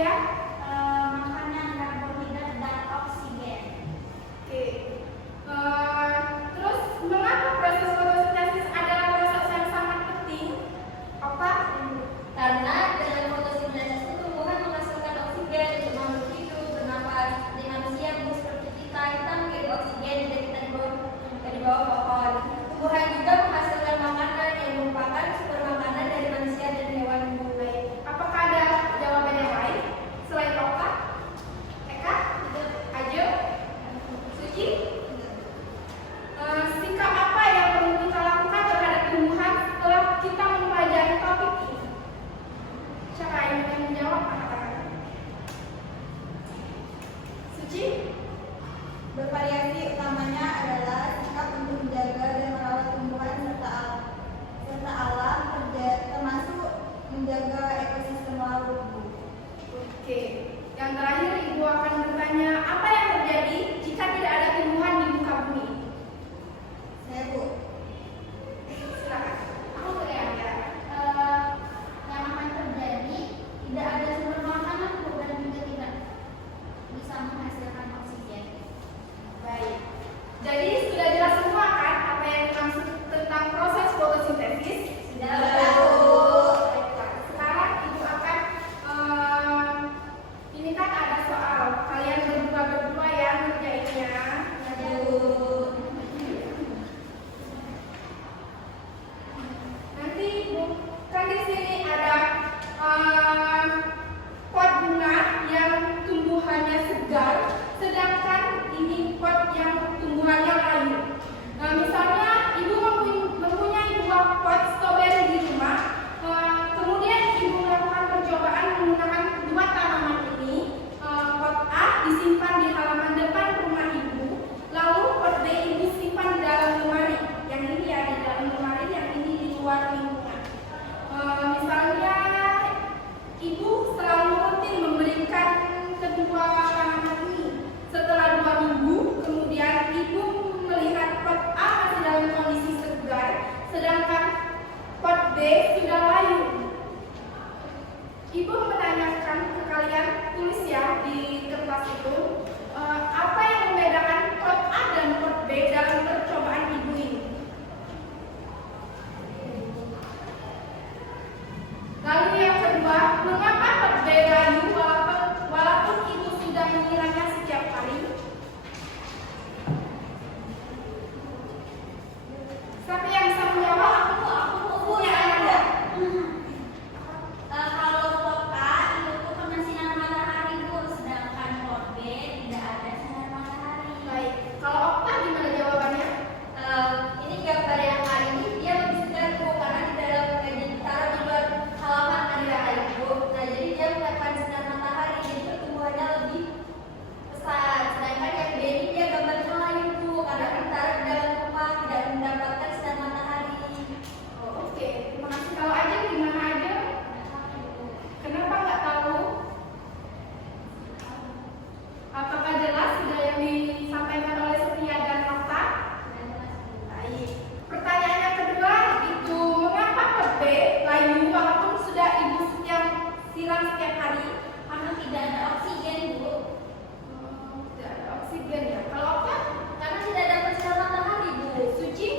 ya? Makanan, karbohidrat, dan oksigen. Oke. Terus mengapa proses fotosintesis adalah proses yang sangat penting? Apa? Karena dalam fotosintesis itu tumbuhan menghasilkan oksigen untuk makhluk hidup bernapas. Seperti manusia, bumi seperti kita menghirup oksigen jika kita di bawah pohon. Tumbuhan juga menghasilkan makanan yang merupakan sumber makanan dari manusia dan hewan lain. Apakah ada jawaban yang lain selain Oka? Eka? Ajo? Suci? Sikap apa yang perlu kita lakukan terhadap tumbuhan setelah kita mempelajari topik ini? Siapa yang ingin menjawab? Suci? Bervariasi, utamanya adalah sikap untuk menjaga dan merawat tumbuhan serta alam, termasuk menjaga ekosistem laut. Oke. Yang terakhir, Ibu akan bertanya, apa yang terjadi jika tidak ada tumbuhan di muka bumi? Saya Bu. Silakan. Aku tuh ya, yang akan terjadi tidak ada sumber makanan dan juga tidak bisa menghasilkan oksigen. Baik. Jadi sudah jelas semua kan apa yang dimaksud tentang proses fotosintesis? Sudah. Baiklah. Sekarang Ibu akan ini kan ada soal. Kalian berdua yang ngerjainnya. Nanti Ibu kan di sini ada pot bunga yang tumbuhannya segar, sedangkan ini pot yang tumbuhannya layu. Nah, misalnya Ibu mempunyai buah pot stroberi di rumah, kemudian Ibu melakukan percobaan menggunakan dua tanaman ini. Pot A disimpan di halaman depan rumah Ibu, lalu pot B Ibu simpan di dalam lemari. Yang ini ya di dalam lemari, yang ini di luar lingkungan. Misalnya Ibu selalu rutin memberikan kedua tanaman ini. Setelah 2 minggu, kemudian Ibu melihat pot A masih dalam kondisi segar, sedangkan pot B sudah layu. Ibu menanyakan ke kalian, tulis ya di kertas itu, apa yang membedakan pot A dan pot B dalam percobaan Ibu ini? Lalu yang kedua, mengapa pot B layu walaupun Ibu sudah menyiramnya setiap hari? Siapa yang bisa menjawab? Aku ya ada. Kalau pot A itu tuh kena sinar matahari Bu, sedangkan pot B tidak ada sinar matahari. Baik, kalau Okta gimana jawabannya? Ini gambar yang A ini dia lebih segar Bu, karena di dalam ditaruh di luar halaman ada air Bu. Nah jadi dia mendapatkan sinar matahari, jadi pertumbuhannya lebih besar. Sedangkan yang B ini dia gambarnya lain Bu, karena ditaruh di dalam rumah tidak mendapatkan sinar matahari. Oh, oke, terima kasih. Kalau aja gimana aja? Kenapa nggak tahu? Apakah jelas sudah yang disampaikan oleh Setia dan Okta? Baik. Pertanyaan yang kedua itu, mengapa pot B layu walaupun sudah Ibu siram setiap hari? Karena tidak ada oksigen Bu. Tidak ada oksigen ya. Kalau Okta? Karena tidak dapat sinar matahari Bu. Suci?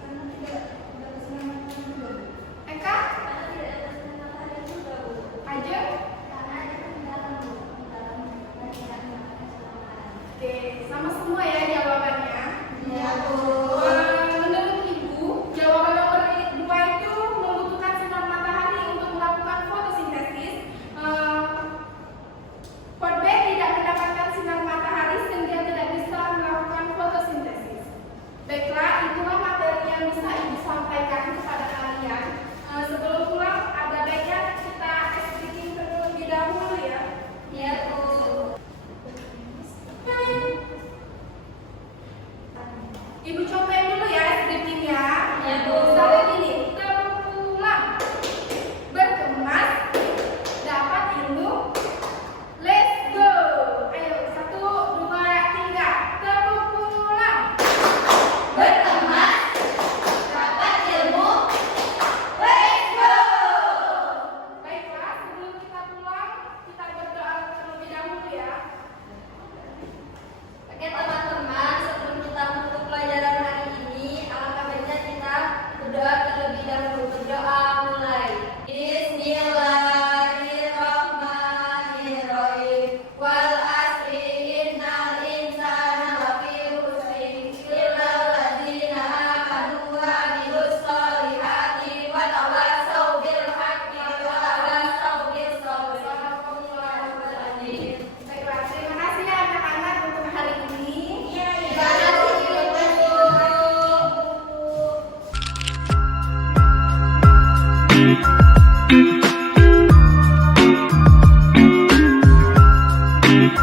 Karena tidak dapat sinar matahari juga. Eka? Karena tidak dapat sinar matahari juga Bu. Aja? Karena ada ketinggalan Bu. Di dalam dan tidak mendapatkan sinar matahari. Oke, sama semua ya jawabannya. Ya Bu. Menurut Ibu, jawaban nomor 2 itu membutuhkan sinar matahari untuk melakukan fotosintesis. Pot B tidak mendapatkan sinar matahari sehingga tidak bisa melakukan fotosintesis. Baiklah, itulah materi yang bisa Ibu sampaikan kepada kalian. Sebelum pulang, ada baiknya kita speaking terlebih dahulu ya. Ya Bu. Ibu coba Thank you.